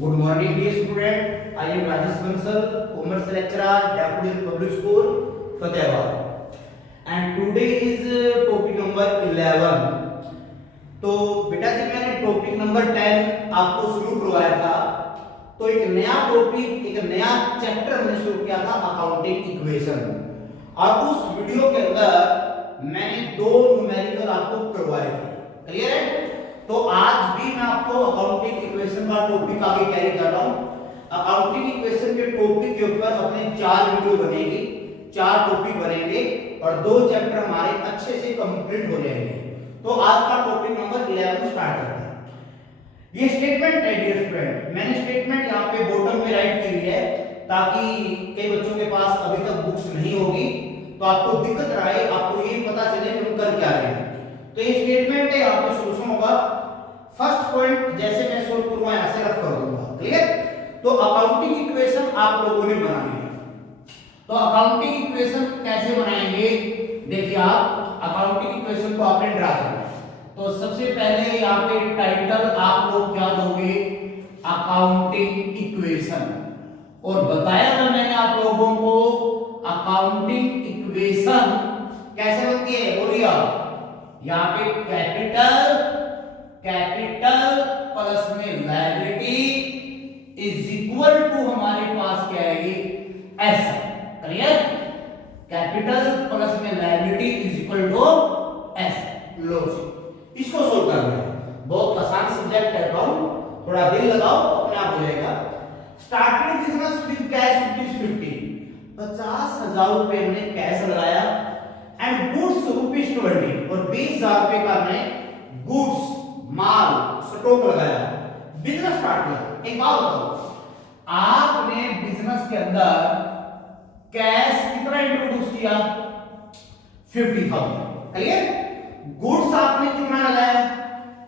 Good morning, dear student. I am Rajesh Bansal, Commerce lecturer, Daffodil Public School, Fatehpur. And today is topic number 11. तो बेटा जब मैंने topic number 10 आपको शुरू करवाया था तो एक नया टॉपिक, एक नया चैप्टर हमने शुरू किया था अकाउंटिंग इक्वेशन। और उस वीडियो के अंदर मैंने दो न्यूमेरिकल आपको करवाए थे। क्लियर है? तो आज भी मैं आपको अकाउंटिंग इक्वेशन का टॉपिक आगे कैरी कर रहा हूं। अकाउंटिंग इक्वेशन के टॉपिक के ऊपर अपने 4 वीडियो बनेगी, 4 टॉपिक बनेंगे और 2 चैप्टर हमारे अच्छे से कंप्लीट हो जाएंगे। तो आज का टॉपिक नंबर 11 स्टार्ट करते हैं। ये स्टेटमेंट है डियर स्टूडेंट, मैंने स्टेटमेंट यहाँ पे बॉटम में राइट की हुई है ताकि कई बच्चों के पास अभी तक बुक्स नहीं होगी तो आपको दिक्कत ना आए, आपको ये पता चले कि हम कर क्या रहे हैं। तो ये स्टेटमेंट है, यहाँ पे सोल्यूशन होगा। फर्स्ट पॉइंट जैसे मैं सोल्व करूंगा ऐसे रख कर दूंगा। क्लियर? तो अकाउंटिंग इक्वेशन आप लोगों ने बनानी है। तो अकाउंटिंग इक्वेशन कैसे बनाएंगे? देखिए, आप अकाउंटिंग इक्वेशन को आपने ड्रा करना है। तो सबसे पहले यहाँ पे टाइटल आप लोग क्या दोगे? Accounting equation. और बताया ना मैंने आप लोगों को अकाउंटिंग इक्वेशन कैसे बनती है, बोलिए आप। यहाँ पे कैपिटल प्लस में लायबिलिटी इज इक्वल टू हमारे पास क्या आएगी? एस। क्लियर? कैपिटल प्लस में लायबिलिटी इज इक्वल टू एस। लो जी, इसको सोल्व करना है। बहुत आसान सब्जेक्ट है, थोड़ा दिल लगाओ, अपने आप हो जाएगा। स्टार्टिंग बिजनेस विद कैश ₹50, 50,000 रुपए हमने कैश लगाया एंड गुड्स ₹20 और 20,000 रुपए का हमने गुड्स माल स्टॉक लगाया, बिजनेस स्टार्ट किया। एक बात बताओ, आपने बिजनेस के अंदर कैश कितना इंट्रोड्यूस किया? 50,000। क्लियर? गुड्स आपने कितना लगाया?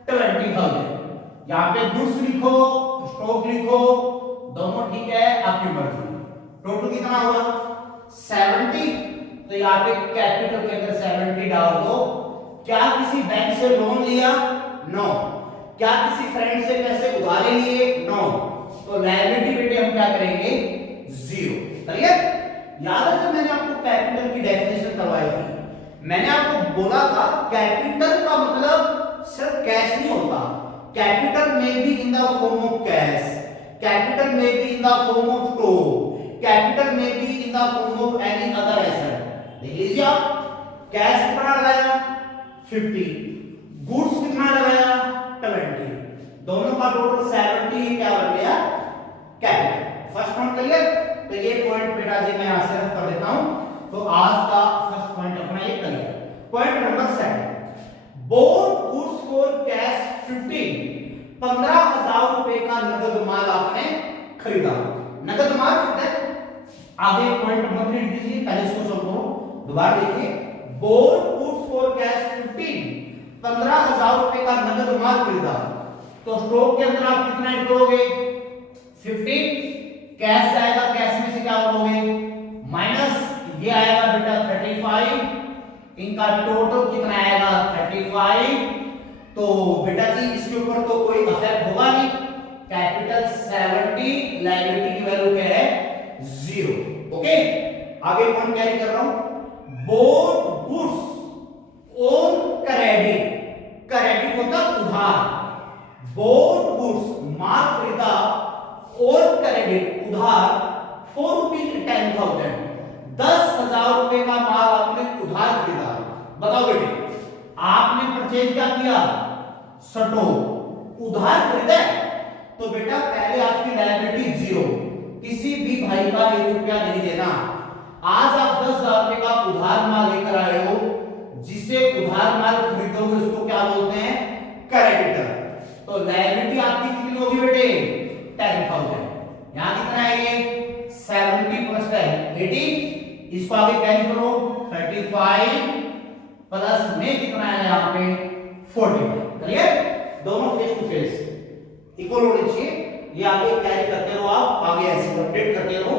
20,000। यहां पे गुड्स लिखो, स्टॉक लिखो, दोनों ठीक है, आपकी मर्जी। टोटल कितना हुआ? 70। तो यहाँ पे कैपिटल के अंदर 70 डाल दो। क्या किसी बैंक से लोन लिया? नो। क्या किसी फ्रेंड से पैसे उधारे लिए? नो। तो लायबिलिटी बेटे हम क्या करेंगे? 0। क्लियर? याद है जब मैंने आपको कैपिटल की डेफिनेशन करवाई थी, मैंने आपको बोला था कैपिटल का मतलब सिर्फ कैश नहीं होता। कैपिटल में भी in the form of cash, capital में भी in the form of stock, capital में भी in the form of any other asset. देख लीजिए आप, कैश कितना लगाया? 50, गुड्स कितना लगाया? 20, दोनों का टोटल 70 क्या बन गया? कैपिटल। First point clear? तो ये पॉइंट बेटा जी मैं यहां से रख कर देता हूं। तो आज का फर्स्ट पॉइंट अपना ये clear. Point number 7, both goods for cash 15,000 रुपए का नगद माल आपने खरीदा। नगद माल कितना है? आगे पॉइंट नंबर 3 दीजिए, पहले इसको सोल्व करो। दोबारा देखिए, बोथ गुड्स फॉर कैश 15,000 रुपए का नगद माल खरीदा। तो स्टॉक के अंदर आप कितना ऐड करोगे? 15। कैश आएगा, कैश में से क्या करोगे? माइनस ये आएगा बेटा 35। इनका टोटल कितना आएगा? 35। तो बेटा जी इसके ऊपर तो कोई इफेक्ट होगा नहीं। कैपिटल 70, लायबिलिटी की वैल्यू क्या है? 0। ओके, आगे पॉइंट कैरी कर रहा हूं। Both goods on credit, credit होता उधार। बोथ गुड्स माल खरीदा और क्रेडिट उधार ₹10,000, 10,000 रुपए का माल आपने उधार खरीदा। बताओ बेटे, आपने परचेज क्या किया? स्टॉक, उधार खरीदा। तो बेटा पहले आपकी लायबिलिटी 0, किसी भी भाई का 1 रुपया नहीं देना। आज आप 10,000 रुपए का उधार माल लेकर आए हो, जिसे उधार माल खरीदोगे उसको क्या बोलते हैं? क्रेडिटर। तो लायबिलिटी आपकी कितनी होगी बेटे? 10,000। यहां कितना है ये? 70 प्लस 10 80। इसको आगे कैरी करो, 35 प्लस में कितना है यहाँ पे? 45। क्लियर? दोनों फेस टू फेस इक्वल होने चाहिए। ये आगे कैरी करते रहो, आप आगे ऐसे अपडेट करते रहो।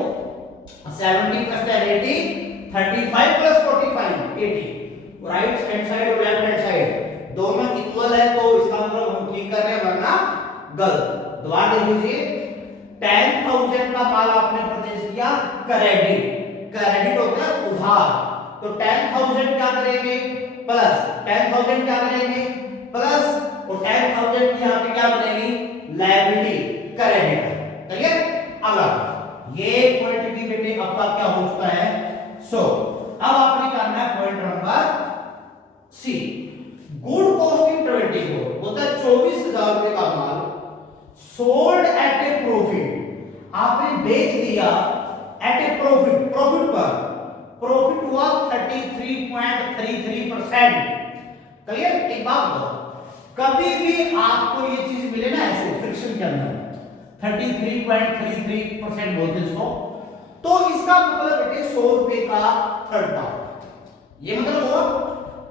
70 plus 10 80, 35 plus 45 80। Right hand side और लेफ्ट हैंड साइड दोनों इक्वल है तो इसका मतलब हम ठीक कर रहे हैं, वरना गलत। दोबारा देख लीजिए, का माल आपने परचेज किया क्रेडिट, क्रेडिट होता है उधार, तो 10,000 क्या करेंगे प्लस 10,000 क्या करेंगे प्लस, और 10,000 की यहाँ पे क्या बनेगी लायबिलिटी क्रेडिट। क्लियर। अगला ये पॉइंट भी बेटे आपका क्या हो चुका है। सो अब आपने करना है point number C, good costing 24 होता है 24,000 रुपए का माल सोल्ड एट ए प्रॉफिट, आपने बेच दिया एट ए प्रॉफिट, प्रॉफिट पर प्रॉफिट हुआ 33.33%। क्लियर। एक बात बताओ, कभी भी आपको ये चीज मिले ना ऐसे फ्रिक्शन के अंदर 33.33% बोलते हैं इसको, तो इसका मतलब बेटे 100 रुपए का थर्ड पार्ट, ये मतलब हुआ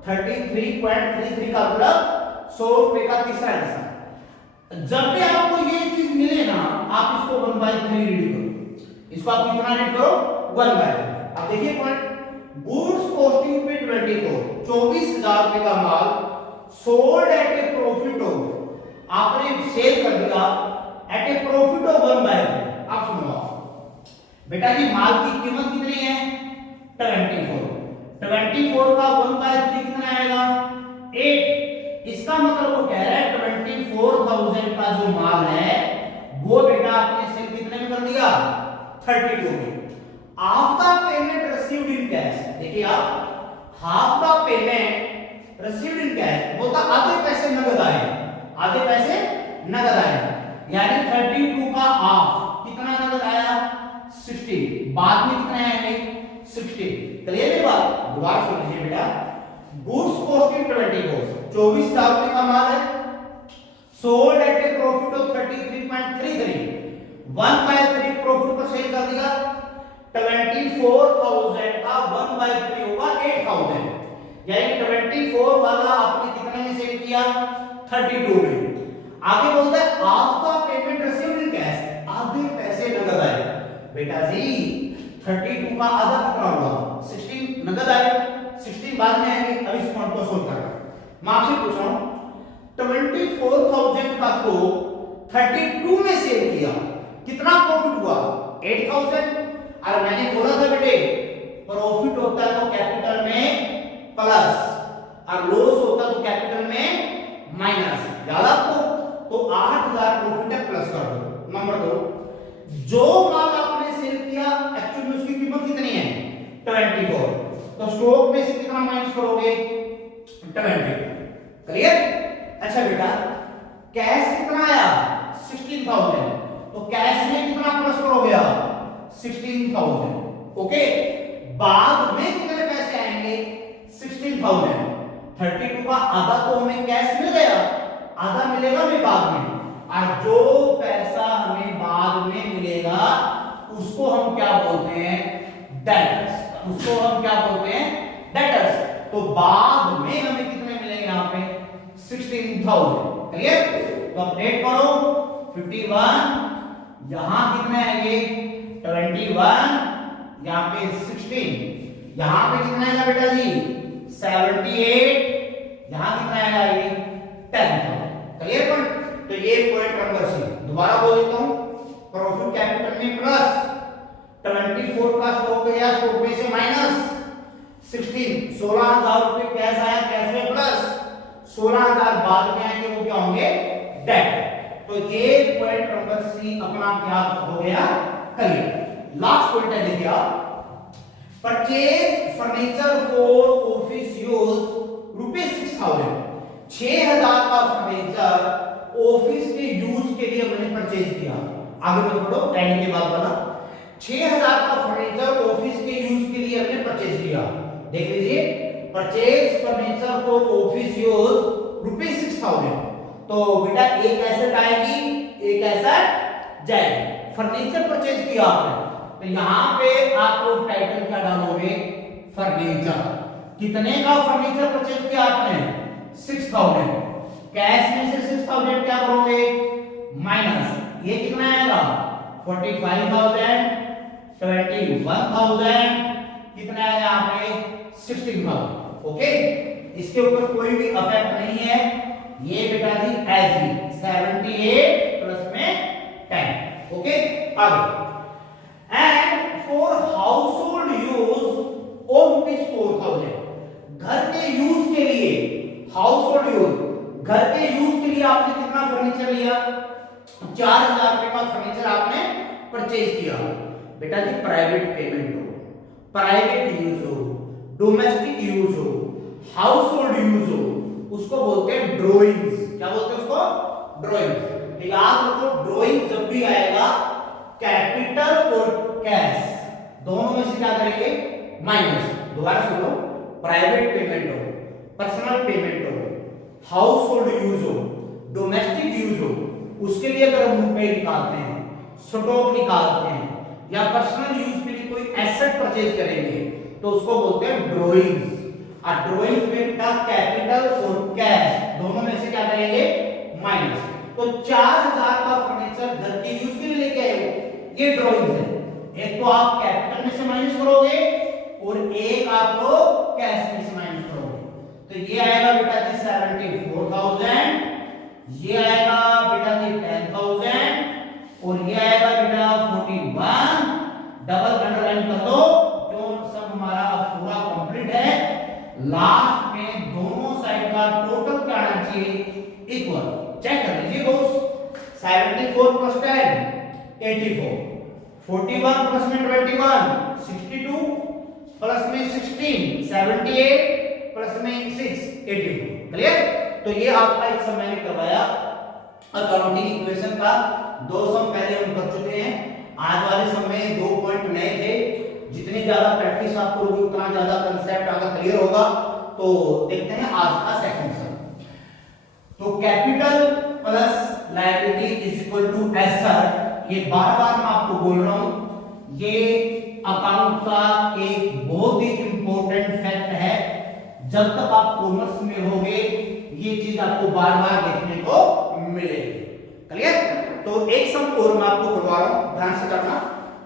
33.33 का मतलब 100 रुपए का तीसरा हिस्सा। जब भी आपको ये चीज मिले ना, आप इसको 1/3 रीड करो, इसको आप कितना रीड करो 1/3। अब देखिए पॉइंट, गुड्स कॉस्टिंग पे 24,000 रुपए का माल sold at a profit of, आपने सेल कर दिया एट ए प्रॉफिट ऑफ 1/3। आप सुनो बेटा जी, माल की कीमत कितनी है 24 का 1/3 कितना आएगा 8। इसका मतलब वो कह रहा है 24,000 का जो माल है वो बेटा आपने सेल कितने में कर दिया 32 में। After payment received in cash, देखिए आप half the payment received in cash बोलता आधे पैसे नगद आए, आधे पैसे नगद आए, यानी 32 का हाफ कितना नगद आया 60, बाद में कितना आएंगे 60। क्लियर है बात। दोबारा सुन लीजिए बेटा, गुड्स कॉस्टिंग 24,000 रुपए का माल है sold at a profit of 33.33, 1/3 profit पर सेल कर दिया, 24,000 का 1/3 होगा 8,000, यानी 24 वाला आपने कितने में सेल किया 32 में। आगे बोलता है after payment received in cash, आधे पैसे नगद आए। बेटा जी 32 का आधा कितना हुआ 16 नगद आए, 16 बाद में आएंगे। अब इस पॉइंट को सोल्व करना, मैं आपसे पूछ रहा हूं 24,000 का को 32 में सेल किया, कितना प्रॉफिट हुआ 8,000। और मैंने बोला था बेटे प्रॉफिट होता है तो कैपिटल में प्लस और लॉस होता है तो कैपिटल में माइनस, याद आपको। तो 8,000 प्रॉफिट है प्लस कर दो। नंबर 2, जो माल आपने सेल किया एक्चुअली में उसकी कीमत कितनी है 24, तो स्टॉक में से कितना माइनस करोगे 20। क्लियर। अच्छा बेटा कैश कितना आया 16,000, तो कैश में कितना प्लस करोगे आप 16,000। ओके, बाद में कितने पैसे आएंगे 16,000। 32 का आधा तो हमें कैश मिल गया, आधा मिलेगा हमें बाद में, और जो पैसा हमें बाद में मिलेगा उसको हम क्या बोलते हैं डेटर्स, उसको हम क्या बोलते हैं डेटर्स। तो बाद में हमें कितने मिलेंगे यहाँ पे 16,000। क्लियर। तो अपडेट करो 51, यहां कितने आएंगे 21, यहां पे 16, यहां पे कितना आएगा बेटा जी 78, यहां कितना आएगा ये 10,000। Clear point. तो ये पॉइंट नंबर सी, दोबारा बोल देता हूं, प्रॉफिट कैपिटल में प्लस 24 का स्टॉक गया, स्टॉक में से माइनस 16,000 रुपए कैश आया, कैश में प्लस 16,000 बाद में आएंगे वो क्या होंगे डेट। तो ये पॉइंट नंबर सी अपना क्या हो गया क्लियर। लास्ट पॉइंट है देखिए आप, purchase furniture for office use ₹6,000, 6,000 का फर्नीचर ऑफिस के यूज के लिए मैंने परचेज किया। आगे मत बढ़ो, एंड के बाद वाला 6,000 का फर्नीचर ऑफिस के यूज के लिए हमने परचेज किया। देख लीजिए purchase furniture for office use ₹6,000, तो बेटा एक एसेट आएगी एक एसेट जाएगी। फर्नीचर परचेज किया आपने, तो यहां पे आप लोग टाइटल क्या डालोगे फर्नीचर। कितने का फर्नीचर परचेज किया आपने 6,000, कैश में से 6,000 क्या करोगे माइनस, ये कितना आएगा 45,000, 21,000, कितना आएगा यहाँ पे 16,000। ओके, इसके ऊपर कोई भी इफेक्ट नहीं है, ये बेटा जी एज 78 प्लस में 10। ओके, आगे हाउस होल्ड यूज, घर के यूज के लिए आपने कितना फर्नीचर लिया, 4000 रुपए का फर्नीचर आपने परचेज किया। बेटा जी प्राइवेट पेमेंट हो, प्राइवेट यूज हो, डोमेस्टिक यूज हो, हाउस होल्ड यूज हो, उसको बोलते हैं ड्रॉइंग्स। क्या बोलते हैं उसको? ड्रॉइंग्स। याद रखो ड्रॉइंग जब भी आएगा कैपिटल और कैश दोनों में से क्या करेंगे? माइनस। दोबारा सुनो, प्राइवेट पेमेंट हो, पर्सनल पेमेंट हो, हाउस होल्ड यूज हो, डोमेस्टिक यूज हो, उसके लिए अगर हम रुपए निकालते हैं, स्टॉक निकालते हैं या पर्सनल यूज के लिए कोई एसेट परचेज करेंगे तो उसको बोलते हैं ड्रॉइंग्स। और ड्रॉइंग्स में कैपिटल और कैश दोनों में से क्या करेंगे? माइनस। तो 4000 का फर्नीचर घर के यूज के लिए लेके आए हो, ये ड्रॉइंग्स है। एक तो आप कैपिटल में से माइनस करोगे और एक आप लोग कैश में से माइनस करोगे। तो ये आएगा बेटा जी 74,000, ये आएगा बेटा जी 10,000 और ये आएगा बेटा 41। डबल अंडरलाइन कर दो, जो सब हमारा अब पूरा कंप्लीट है। लास्ट में दोनों साइड का टोटल क्या आना चाहिए? इक्वल। चेक कर लीजिए दोस्त, 74 प्लस 10 84, 41 प्लस में 21 62, प्लस में 16 78, प्लस में 6 84। क्लियर? तो ये आपका एक समय में करवाया अकाउंटिंग इक्वेशन का 2 सम पहले हम कर चुके हैं। आज वाले सम में 2 पॉइंट नए थे। जितनी ज्यादा प्रैक्टिस आप करोगे उतना ज्यादा कांसेप्ट आपका क्लियर होगा। तो देखते हैं आज का सेकंड सम। तो capital plus liability is equal to asset. ये बार-बार मैं आपको बोल रहा हूं, ये अकाउंट का एक बहुत ही इंपॉर्टेंट फैक्ट है। जब तक आप कॉमर्स में होगे ये चीज आपको बार-बार देखने को मिलेगी। क्लियर? तो एक सम और मैं आपको करवा रहा हूं, ध्यान से करना।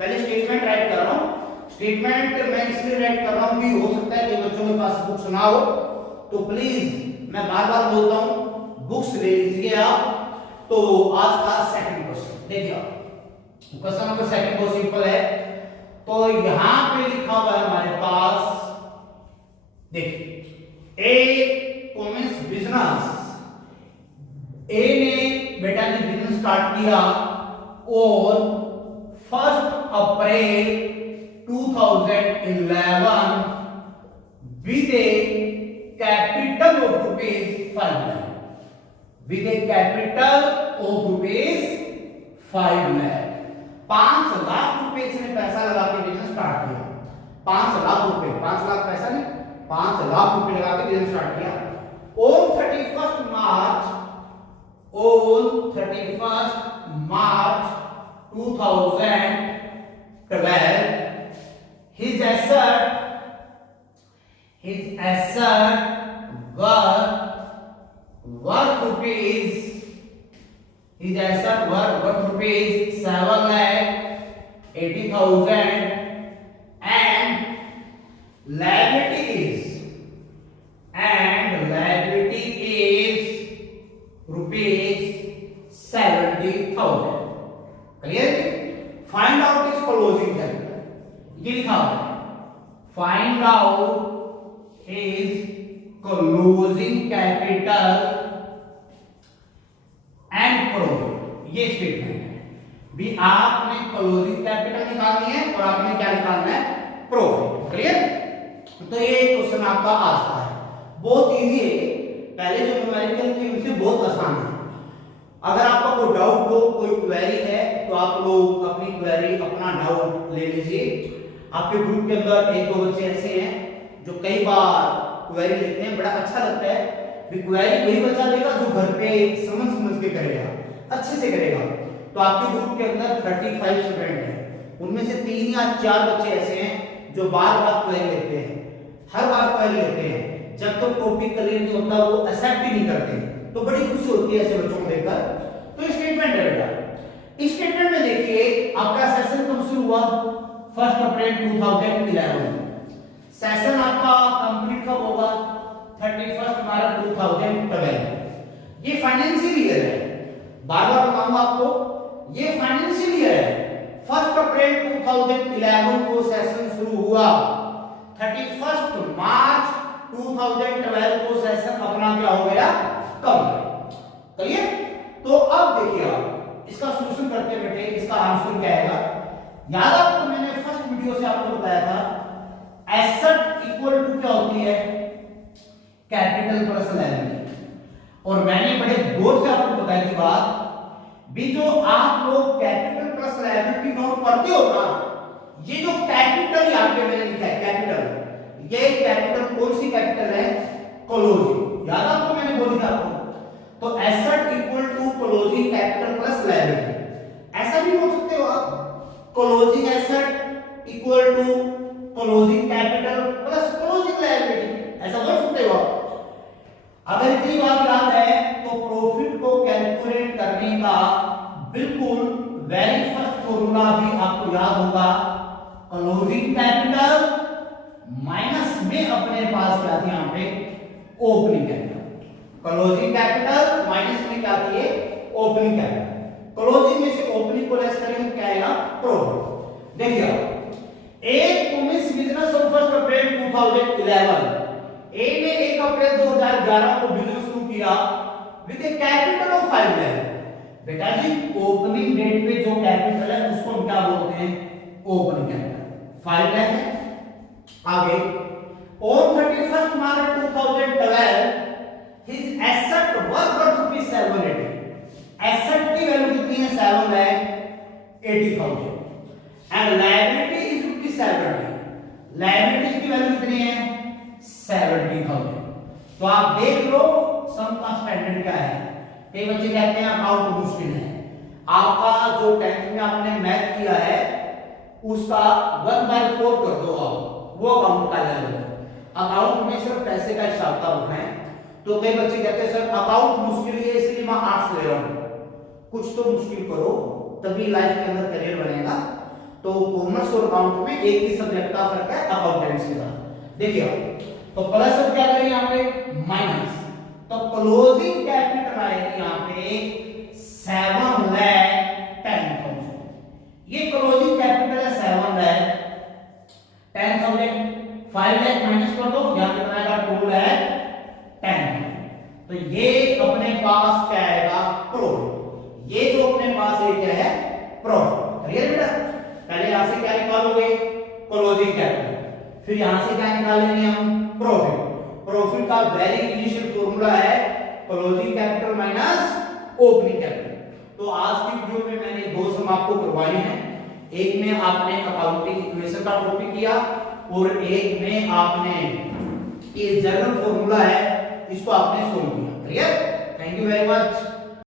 पहले स्टेटमेंट राइट कर रहा हूं। स्टेटमेंट मैं इसलिए राइट कर रहा हूं कि हो सकता है कि बच्चों के पास बुक्स ना हो, तो प्लीज मैं बार-बार बोलता हूं बुक्स ले लीजिए आप। तो आज का सेकंड क्वेश्चन देखिए, क्वेश्चन नंबर सेकंड बहुत सिंपल है। तो यहां पे लिखा हुआ है हमारे पास, देखिए ए कॉमर्स बिजनेस, ए ने बेटा जी बिजनेस स्टार्ट किया और 1 अप्रैल 2011 with A capital of rupees 5 lakh, with A capital of rupees 5 lakh. 5 lakh रुपए इसने पैसा लगा के बिजनेस स्टार्ट किया। 5 लाख रुपए, 5 लाख पैसा नहीं, 5 लाख रुपए लगा के बिजनेस स्टार्ट किया। On 31st March 2012, his asset worth rupees 7,80,000 and liability is rupees 70,000. Clear? Find out is closing capital, ये लिखा हुआ है। Find out is closing capital and profit, ये स्टेटमेंट है। भी आपने क्लोजिंग कैपिटल निकालनी है और आपने क्या निकालना है? प्रॉफिट। क्लियर? तो ये क्वेश्चन आपका आज का है, बहुत इजी है। पहले जो न्यूमेरिकल थी उनसे बहुत आसान है। अगर आपका कोई डाउट हो, कोई क्वेरी है, तो आप लोग अपनी क्वेरी, अपना डाउट ले लीजिए। आपके ग्रुप के अंदर 1-2 बच्चे ऐसे हैं जो कई बार क्वेरी लेते हैं, बड़ा अच्छा लगता है। क्वेरी वही बच्चा देगा जो घर पे समझ के करेगा, अच्छे से करेगा। तो आपके ग्रुप के अंदर 35 स्टूडेंट हैं, उनमें से 3 या 4 बच्चे ऐसे हैं जो बार-बार क्वेरी लेते हैं, हर बार क्वेरी लेते हैं। जब तक टॉपिक क्लियर नहीं होता वो एक्सेप्ट ही नहीं करते। तो बड़ी खुशी होती है ऐसे बच्चों को देखकर। तो स्टेटमेंट है बेटा, इस स्टेटमेंट में देखिए आपका सेशन कब शुरू हुआ? 1 अप्रैल 2011। सेशन आपका कंप्लीट कब होगा? 31 मार्च 2012। ये फाइनेंशियल ईयर है, बार-बार बताऊंगा आपको, ये फाइनेंशियल ईयर है। 1 अप्रैल 2011 को सेशन शुरू हुआ, 31 मार्च 2012 को सेशन अपना क्या हो गया, कम गया। क्लियर? तो अब देखिए आप इसका सॉल्यूशन करते बेटे, इसका आंसर क्या आएगा। याद आपको मैंने फर्स्ट वीडियो से आपको बताया था एसेट इक्वल टू क्या होती है, कैपिटल प्लस लायबिलिटी। और मैंने बड़े गौर से आपको बताई थी बात भी, जो आप लोग कैपिटल प्लस लायबिलिटी नोट करते हो ना, ये जो कैपिटल यहाँ पे मैंने लिखा है कैपिटल, ये कैपिटल कौन सी कैपिटल है, क्लोजिंग। याद आपको मैंने बोली था आपको, तो asset equal to closing capital plus liability. ऐसा भी बोल सकते हो आप, closing asset equal to closing capital plus closing liability, ऐसा बोल सकते हो आप। अगर इतनी बात याद है तो प्रॉफिट को कैलकुलेट करने का बिल्कुल वेरी फर्स्ट फॉर्मूला भी आपको याद होगा, क्लोजिंग कैपिटल माइनस में अपने पास क्या थी यहाँ पे, opening capital. Closing capital minus में क्या थी, ओपनिंग कैपिटल। क्लोजिंग में से ओपनिंग को लेस करेंगे क्या आएगा, प्रॉफिट। देखिए एक कॉमर्स बिजनेस ऑन 1 अप्रैल 2011, ए ने 1 अप्रैल 2011 को बिजनेस शुरू किया with A capital of 5 lakh. बेटा जी ओपनिंग डेट पे जो कैपिटल है उसको हम क्या बोलते हैं, ओपनिंग कैपिटल 5 लाख है। आगे on 31 March 2012 his asset were worth ₹780। Asset की वैल्यू कितनी है, 7,80,000 एंड लायबिलिटी इज ₹70। लायबिलिटी की वैल्यू कितनी है, 70,000। तो आप देख लो सम का स्टैंडर्ड क्या है। कई बच्चे कहते हैं अकाउंट मुश्किल है, आपका जो 10th में आपने मैथ किया है उसका 1/4 कर दो आप, वो अकाउंट का लेवल है। अकाउंट में सिर्फ पैसे का हिसाब किताब रखना है। तो कई बच्चे कहते हैं सर अकाउंट मुश्किल है इसलिए मैं आर्ट्स ले रहा हूं। कुछ तो मुश्किल करो तभी लाइफ के अंदर करियर बनेगा। तो कॉमर्स और अकाउंट में एक ही सब्जेक्ट का फर्क है अकाउंटेंसी का। देखिए तो प्लस अब क्या करेंगे यहाँ पे, माइनस। तो क्लोजिंग कैपिटल आएगी यहाँ पे 7,10,000। ये क्लोजिंग कैपिटल है 7,10,000। 5 लाख माइनस कर दो, यहाँ कितना आएगा, 2,10,000। तो ये अपने पास क्या आएगा, प्रॉफिट। ये जो अपने पास है क्या है, प्रॉफिट। क्लियर बेटा? पहले यहां से क्या निकालोगे, क्लोजिंग कैपिटल, फिर यहां से क्या निकालेंगे हम, प्रॉफिट। प्रॉफिट का वेरी इनिशियल फॉर्मूला है closing capital minus opening capital. तो आज की वीडियो में मैंने दो सम आपको करवाए हैं। एक में आपने अकाउंटिंग इक्वेशन का कॉपी किया और एक में आपने ये जनरल फॉर्मूला है इसको आपने सोल्व किया। Clear? Thank you very much.